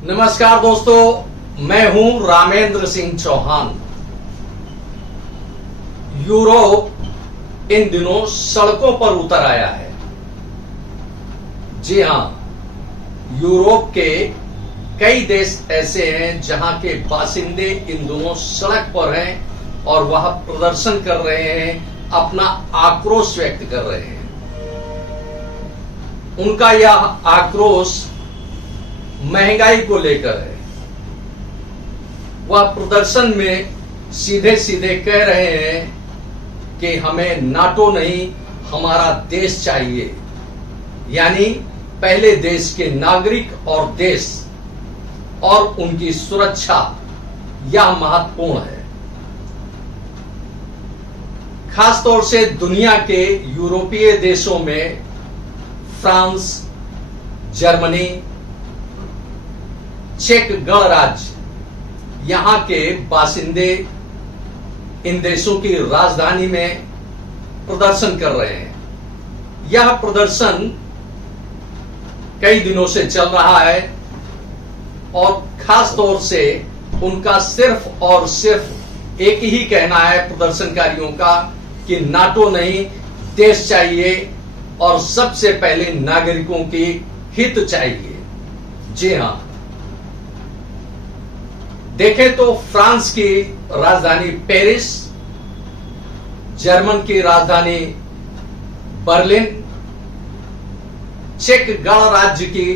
नमस्कार दोस्तों, मैं हूं रामेंद्र सिंह चौहान। यूरोप इन दिनों सड़कों पर उतर आया है। जी हां, यूरोप के कई देश ऐसे हैं जहां के बासिंदे इन दिनों सड़क पर हैं और वह प्रदर्शन कर रहे हैं, अपना आक्रोश व्यक्त कर रहे हैं। उनका यह आक्रोश महंगाई को लेकर है। वह प्रदर्शन में सीधे सीधे कह रहे हैं कि हमें नाटो नहीं, हमारा देश चाहिए। यानी पहले देश के नागरिक और देश और उनकी सुरक्षा, यह महत्वपूर्ण है। खासतौर से दुनिया के यूरोपीय देशों में फ्रांस, जर्मनी, चेक गणराज्य, यहां के बासिंदे इन देशों की राजधानी में प्रदर्शन कर रहे हैं। यह प्रदर्शन कई दिनों से चल रहा है और खास तौर से उनका सिर्फ और सिर्फ एक ही कहना है प्रदर्शनकारियों का कि नाटो नहीं, देश चाहिए और सबसे पहले नागरिकों की हित चाहिए। जी हां, देखें तो फ्रांस की राजधानी पेरिस, जर्मन की राजधानी बर्लिन, चेक गणराज्य की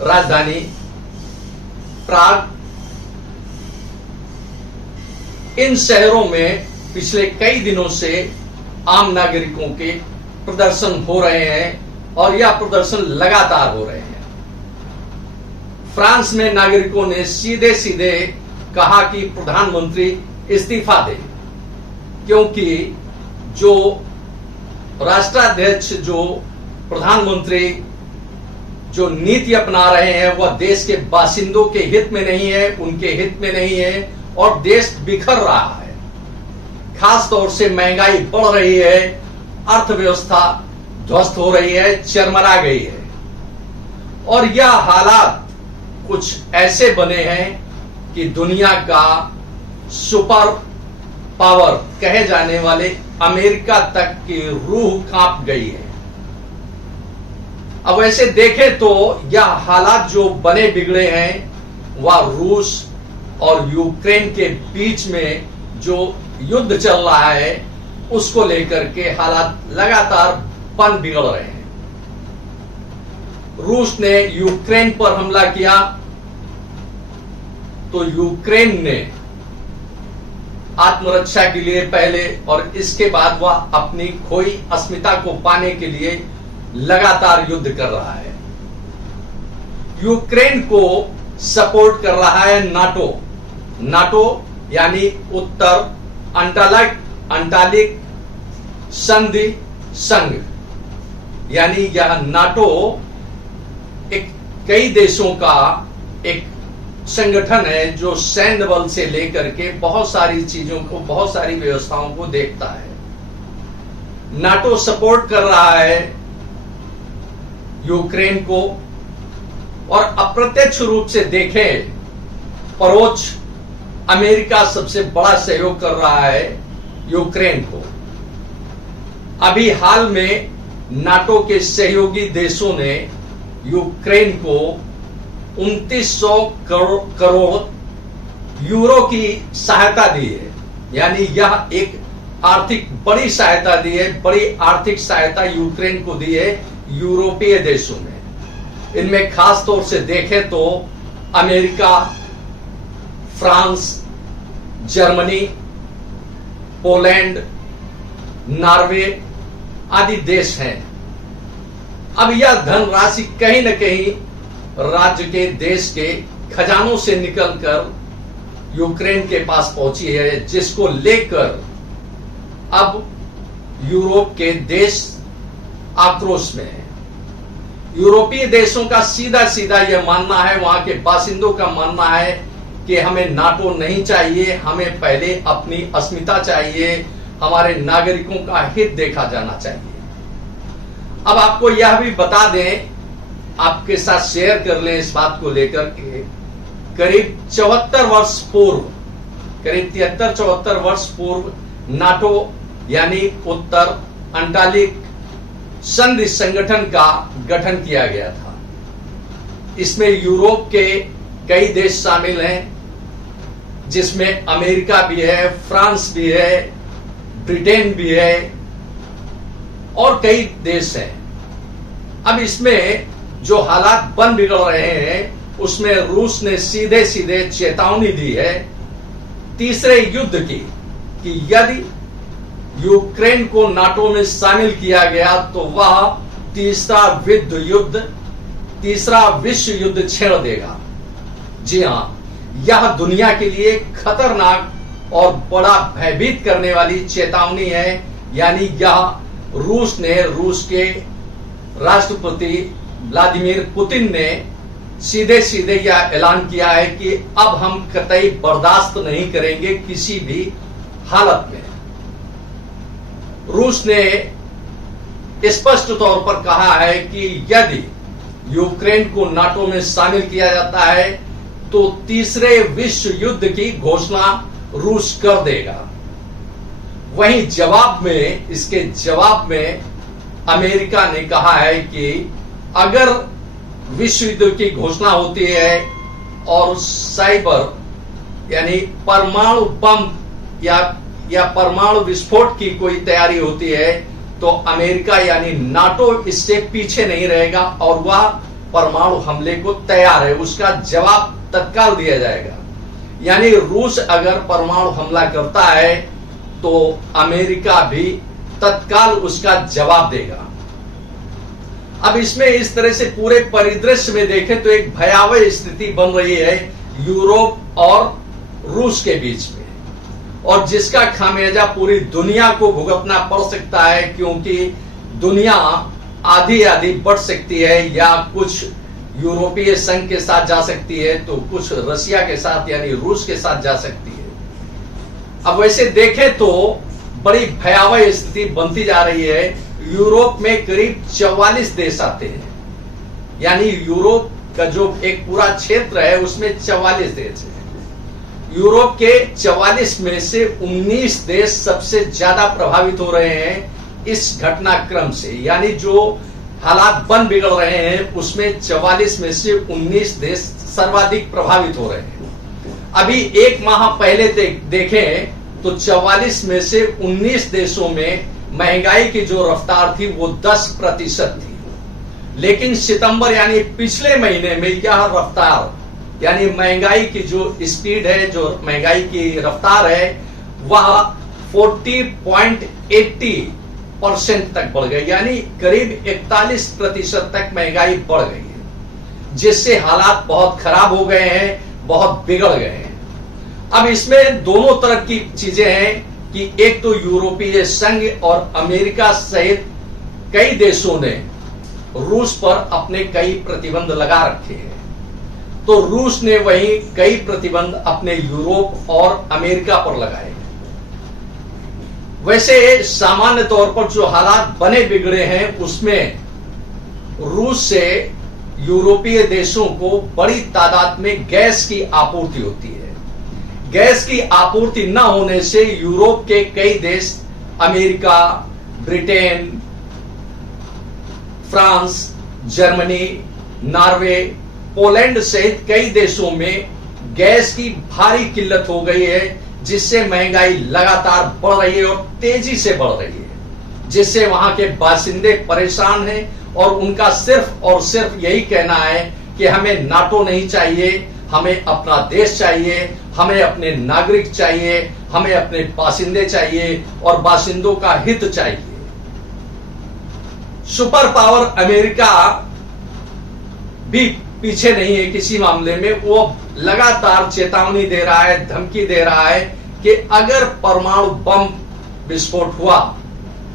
राजधानी प्राग, इन शहरों में पिछले कई दिनों से आम नागरिकों के प्रदर्शन हो रहे हैं और यह प्रदर्शन लगातार हो रहे हैं। फ्रांस में नागरिकों ने सीधे सीधे कहा कि प्रधानमंत्री इस्तीफा दे, क्योंकि जो राष्ट्राध्यक्ष, जो प्रधानमंत्री जो नीति अपना रहे हैं वह देश के बासिंदों के हित में नहीं है, उनके हित में नहीं है और देश बिखर रहा है। खास तौर से महंगाई बढ़ रही है, अर्थव्यवस्था ध्वस्त हो रही है, चरमरा गई है और यह हालात कुछ ऐसे बने हैं कि दुनिया का सुपर पावर कहे जाने वाले अमेरिका तक की रूह कांप गई है। अब ऐसे देखें तो यह हालात जो बने बिगड़े हैं वह रूस और यूक्रेन के बीच में जो युद्ध चल रहा है उसको लेकर के हालात लगातार बन बिगड़ रहे हैं। रूस ने यूक्रेन पर हमला किया तो यूक्रेन ने आत्मरक्षा के लिए पहले और इसके बाद वह अपनी खोई अस्मिता को पाने के लिए लगातार युद्ध कर रहा है। यूक्रेन को सपोर्ट कर रहा है नाटो। नाटो यानी उत्तर अंटालिक संधि संघ, यानी यह नाटो एक कई देशों का एक संगठन है जो सैन्य बल से लेकर के बहुत सारी चीजों को, बहुत सारी व्यवस्थाओं को देखता है। नाटो सपोर्ट कर रहा है यूक्रेन को और अप्रत्यक्ष रूप से देखें, परोक्ष अमेरिका सबसे बड़ा सहयोग कर रहा है यूक्रेन को। अभी हाल में नाटो के सहयोगी देशों ने यूक्रेन को 2900 करोड़ यूरो की सहायता दी है। यानी यह एक आर्थिक बड़ी सहायता दी है, बड़ी आर्थिक सहायता यूक्रेन को दी है यूरोपीय देशों में। इनमें खास तौर से देखें तो America, France, Germany, Poland, Norway आदि देश हैं। अब यह धनराशि कहीं न कहीं राज्य के, देश के खजानों से निकलकर यूक्रेन के पास पहुंची है, जिसको लेकर अब यूरोप के देश आक्रोश में है। यूरोपीय देशों का सीधा सीधा यह मानना है, वहां के बासिंदों का मानना है कि हमें नाटो नहीं चाहिए, हमें पहले अपनी अस्मिता चाहिए, हमारे नागरिकों का हित देखा जाना चाहिए। अब आपको यह भी बता दें, आपके साथ शेयर कर लें इस बात को लेकर के करीब 74 वर्ष पूर्व, करीब 73-74 वर्ष पूर्व नाटो यानी उत्तर अंटार्कटिक संधि संगठन का गठन किया गया था। इसमें यूरोप के कई देश शामिल हैं, जिसमें अमेरिका भी है, फ्रांस भी है, ब्रिटेन भी है और कई देश हैं। अब इसमें जो हालात बन बिगड़ रहे हैं उसमें रूस ने सीधे सीधे चेतावनी दी है तीसरे युद्ध की, कि यदि यूक्रेन को नाटो में शामिल किया गया तो वह तीसरा विश्व युद्ध छेड़ देगा। जी हां, यह दुनिया के लिए खतरनाक और बड़ा भयभीत करने वाली चेतावनी है। यानी यह रूस के राष्ट्रपति व्लादिमीर पुतिन ने सीधे सीधे यह ऐलान किया है कि अब हम कतई बर्दाश्त नहीं करेंगे किसी भी हालत में। रूस ने स्पष्ट तौर पर कहा है कि यदि यूक्रेन को नाटो में शामिल किया जाता है तो तीसरे विश्व युद्ध की घोषणा रूस कर देगा। वहीं इसके जवाब में अमेरिका ने कहा है कि अगर विश्व युद्ध की घोषणा होती है और साइबर यानी परमाणु बम या परमाणु विस्फोट की कोई तैयारी होती है तो अमेरिका यानी नाटो इससे पीछे नहीं रहेगा और वह परमाणु हमले को तैयार है, उसका जवाब तत्काल दिया जाएगा। यानी रूस अगर परमाणु हमला करता है तो अमेरिका भी तत्काल उसका जवाब देगा। अब इसमें इस तरह से पूरे परिदृश्य में देखें तो एक भयावह स्थिति बन रही है यूरोप और रूस के बीच में, और जिसका खामियाजा पूरी दुनिया को भुगतना पड़ सकता है, क्योंकि दुनिया आधी बढ़ सकती है, या कुछ यूरोपीय संघ के साथ जा सकती है तो कुछ रशिया के साथ यानी रूस के साथ जा सकती है। अब वैसे देखें तो बड़ी भयावह स्थिति बनती जा रही है। यूरोप में करीब 44 देश आते हैं, यानी यूरोप का जो एक पूरा क्षेत्र है उसमें 44 देश है। यूरोप के 44 में से 19 देश सबसे ज्यादा प्रभावित हो रहे हैं इस घटनाक्रम से, यानी जो हालात बन बिगड़ रहे हैं उसमें 44 में से 19 देश सर्वाधिक प्रभावित हो रहे हैं। अभी एक माह पहले देखें तो 44 में से 19 देशों में महंगाई की जो रफ्तार थी वो 10% थी, लेकिन सितंबर यानी पिछले महीने में यह रफ्तार यानी महंगाई की जो स्पीड है, जो महंगाई की रफ्तार है, वह 40.80% तक बढ़ गई, यानी करीब 41% तक महंगाई बढ़ गई है, जिससे हालात बहुत खराब हो गए हैं, बहुत बिगड़ गए हैं। अब इसमें दोनों तरह की चीजें हैं कि एक तो यूरोपीय संघ और अमेरिका सहित कई देशों ने रूस पर अपने कई प्रतिबंध लगा रखे हैं, तो रूस ने वहीं कई प्रतिबंध अपने यूरोप और अमेरिका पर लगाए। वैसे सामान्य तौर पर जो हालात बने बिगड़े हैं उसमें रूस से यूरोपीय देशों को बड़ी तादाद में गैस की आपूर्ति होती है। गैस की आपूर्ति न होने से यूरोप के कई देश, America, Britain, France, Germany, Norway, Poland सहित कई देशों में गैस की भारी किल्लत हो गई है, जिससे महंगाई लगातार बढ़ रही है और तेजी से बढ़ रही है, जिससे वहां के बासिंदे परेशान हैं और उनका सिर्फ और सिर्फ यही कहना है कि हमें नाटो नहीं चाहिए, हमें अपना देश चाहिए, हमें अपने नागरिक चाहिए, हमें अपने बासिंदे चाहिए और बासिंदों का हित चाहिए। सुपर पावर अमेरिका भी पीछे नहीं है किसी मामले में, वो लगातार चेतावनी दे रहा है, धमकी दे रहा है कि अगर परमाणु बम विस्फोट हुआ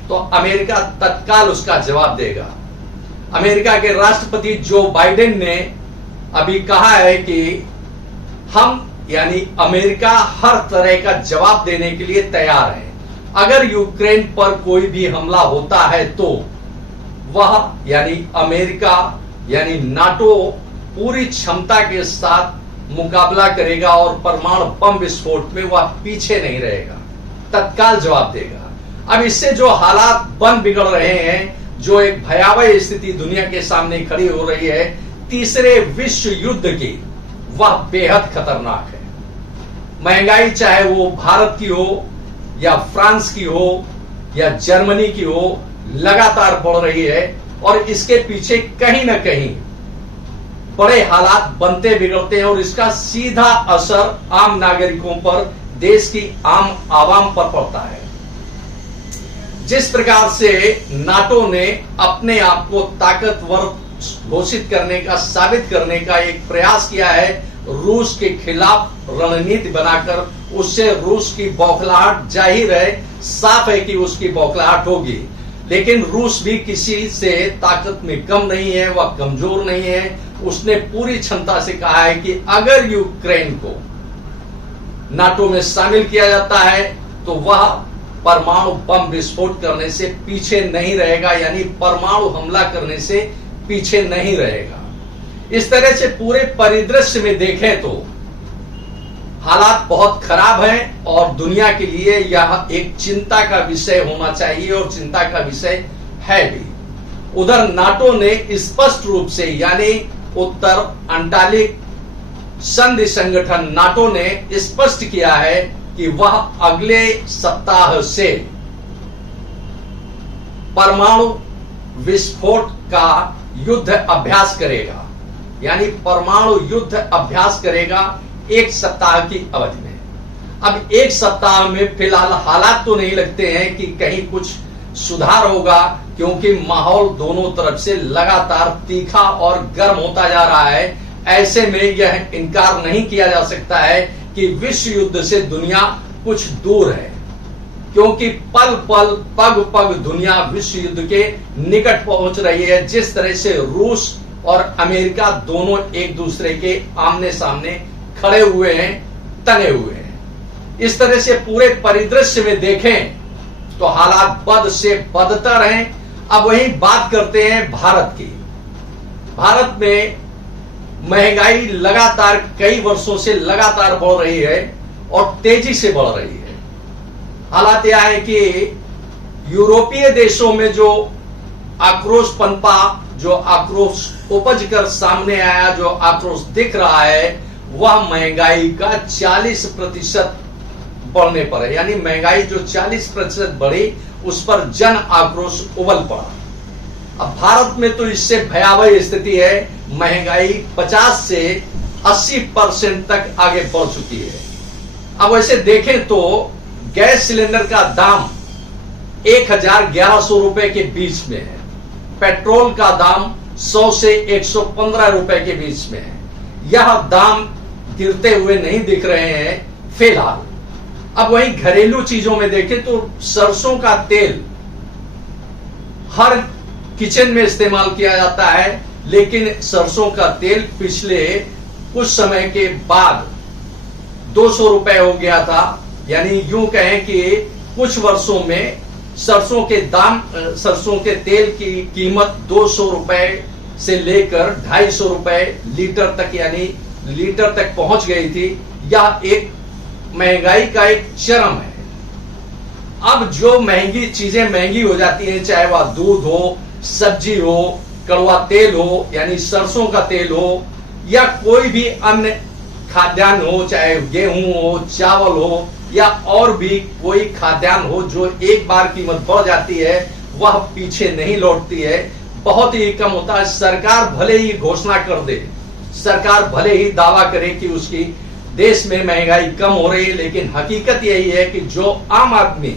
तो अमेरिका तत्काल उसका जवाब देगा। अमेरिका के राष्ट्रपति जो बाइडेन ने अभी कहा है कि हम यानी अमेरिका हर तरह का जवाब देने के लिए तैयार है। अगर यूक्रेन पर कोई भी हमला होता है तो वह यानी अमेरिका यानी नाटो पूरी क्षमता के साथ मुकाबला करेगा और परमाणु बम विस्फोट में वह पीछे नहीं रहेगा, तत्काल जवाब देगा। अब इससे जो हालात बिगड़ रहे हैं, जो एक भयावह स्थिति दुनिया के सामने खड़ी हो रही है तीसरे विश्व युद्ध की, वह बेहद खतरनाक है। महंगाई चाहे वो भारत की हो या फ्रांस की हो या जर्मनी की हो, लगातार बढ़ रही है और इसके पीछे कहीं ना कहीं बड़े हालात बनते बिगड़ते हैं और इसका सीधा असर आम नागरिकों पर, देश की आम आवाम पर पड़ता है। जिस प्रकार से नाटो ने अपने आप को ताकतवर घोषित करने का, साबित करने का एक प्रयास किया है रूस के खिलाफ रणनीति बनाकर, उससे रूस की बौखलाहट जाहिर है, साफ है कि उसकी बौखलाहट होगी। लेकिन रूस भी किसी से ताकत में कम नहीं है, वह कमजोर नहीं है। उसने पूरी क्षमता से कहा है कि अगर यूक्रेन को नाटो में शामिल किया जाता है तो वह परमाणु बम विस्फोट करने से पीछे नहीं रहेगा, यानी परमाणु हमला करने से पीछे नहीं रहेगा। इस तरह से पूरे परिदृश्य में देखें तो हालात बहुत खराब हैं और दुनिया के लिए यह एक चिंता का विषय होना चाहिए और चिंता का विषय है भी। उधर नाटो ने स्पष्ट रूप से, यानी उत्तर अंटार्कटिक संधि संगठन नाटो ने स्पष्ट किया है कि वह अगले सप्ताह से परमाणु विस्फोट का युद्ध अभ्यास करेगा, यानी परमाणु युद्ध अभ्यास करेगा एक सप्ताह की अवधि में। अब एक सप्ताह में फिलहाल हालात तो नहीं लगते हैं कि कहीं कुछ सुधार होगा, क्योंकि माहौल दोनों तरफ से लगातार तीखा और गर्म होता जा रहा है। ऐसे में यह इनकार नहीं किया जा सकता है कि विश्व युद्ध से दुनिया कुछ दूर है, क्योंकि पल पल, पग पग दुनिया विश्व युद्ध के निकट पहुंच रही है। जिस तरह से रूस और अमेरिका दोनों एक दूसरे के आमने सामने खड़े हुए हैं, तने हुए हैं। इस तरह से पूरे परिदृश्य में देखें तो हालात बद से बदतर हैं। अब वही बात करते हैं भारत की। भारत में महंगाई लगातार कई वर्षों से लगातार बढ़ रही है और तेजी से बढ़ रही है। हालात यह है कि यूरोपीय देशों में जो आक्रोश पनपा, जो आक्रोश उपज कर सामने आया, जो आक्रोश दिख रहा है, वह महंगाई का 40% बढ़ने पर है। यानी महंगाई जो 40% बढ़ी, उस पर जन आक्रोश उबल पड़ा। अब भारत में तो इससे भयावह स्थिति है, महंगाई 50 से 80% तक आगे बढ़ चुकी है। अब वैसे देखें तो गैस सिलेंडर का दाम 1000-1100 रुपए के बीच में है, पेट्रोल का दाम 100 से 115 रुपए के बीच में है। यह दाम गिरते हुए नहीं दिख रहे हैं फिलहाल। अब वहीं घरेलू चीजों में देखें तो सरसों का तेल हर किचन में इस्तेमाल किया जाता है, लेकिन सरसों का तेल पिछले कुछ समय के बाद 200 रुपए हो गया था। यानी यूं कहें कि कुछ वर्षों में सरसों के तेल की कीमत 200 रुपए से लेकर 250 रुपए लीटर तक, यानी लीटर तक पहुंच गई थी। यह एक महंगाई का एक चरम है। अब जो महंगी चीजें महंगी हो जाती हैं, चाहे वह दूध हो, सब्जी हो, कड़वा तेल हो यानी सरसों का तेल हो, या कोई भी अन्य खाद्यान्न हो, चाहे गेहूं हो, चावल हो, या और भी कोई खाद्यान्न हो, जो एक बार कीमत बढ़ जाती है वह पीछे नहीं लौटती है, बहुत ही कम होता है। सरकार भले ही घोषणा कर दे, सरकार भले ही दावा करे कि उसकी देश में महंगाई कम हो रही है, लेकिन हकीकत यही है कि जो आम आदमी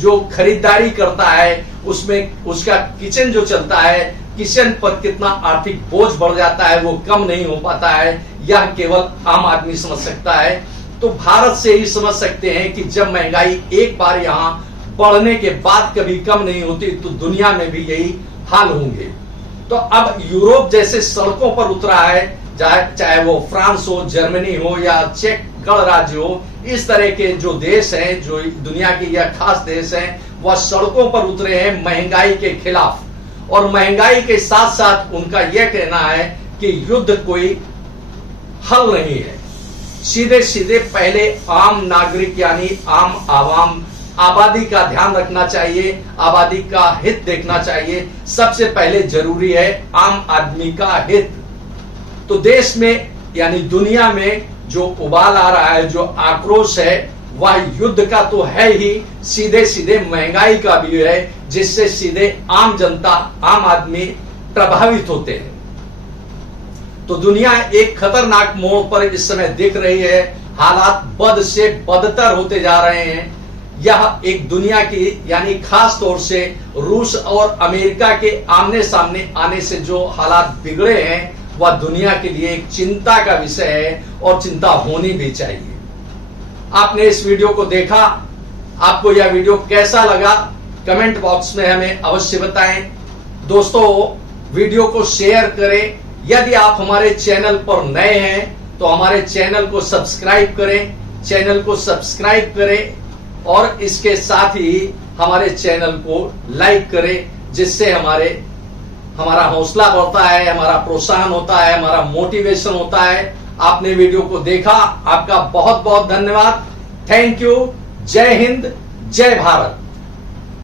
जो खरीदारी करता है, उसमें उसका किचन जो चलता है, किचन पर कितना आर्थिक बोझ बढ़ जाता है वो कम नहीं हो पाता है। यह केवल आम आदमी समझ सकता है। तो भारत से ही समझ सकते हैं कि जब महंगाई एक बार यहाँ बढ़ने के बाद कभी कम नहीं होती, तो दुनिया में भी यही हाल होंगे। तो अब यूरोप जैसे सड़कों पर उतरा है, चाहे वो फ्रांस हो, जर्मनी हो या चेक गणराज्य हो, इस तरह के जो देश हैं, जो दुनिया के यह खास देश हैं, वह सड़कों पर उतरे हैं महंगाई के खिलाफ। और महंगाई के साथ साथ उनका यह कहना है कि युद्ध कोई हल नहीं है। सीधे सीधे पहले आम नागरिक यानी आम आवाम आबादी का ध्यान रखना चाहिए, आबादी का हित देखना चाहिए। सबसे पहले जरूरी है आम आदमी का हित। तो देश में यानी दुनिया में जो उबाल आ रहा है, जो आक्रोश है, वह युद्ध का तो है ही, सीधे सीधे महंगाई का भी है, जिससे सीधे आम जनता, आम आदमी प्रभावित होते हैं। तो दुनिया एक खतरनाक मोड़ पर इस समय दिख रही है। हालात बद से बदतर होते जा रहे हैं। यह एक दुनिया की यानी खास तौर से रूस और अमेरिका के आमने सामने आने से जो हालात बिगड़े हैं, वह दुनिया के लिए एक चिंता का विषय है और चिंता होनी भी चाहिए। आपने इस वीडियो को देखा, आपको यह वीडियो कैसा लगा कमेंट बॉक्स में हमें अवश्य बताएं। दोस्तों, वीडियो को शेयर करें। यदि आप हमारे चैनल पर नए हैं तो हमारे चैनल को सब्सक्राइब करें और इसके साथ ही हमारे चैनल को लाइक करें, जिससे हमारा हौसला बढ़ता है, हमारा प्रोत्साहन होता है, हमारा मोटिवेशन होता है। आपने वीडियो को देखा, आपका बहुत बहुत धन्यवाद। Thank you. जय हिंद, जय भारत।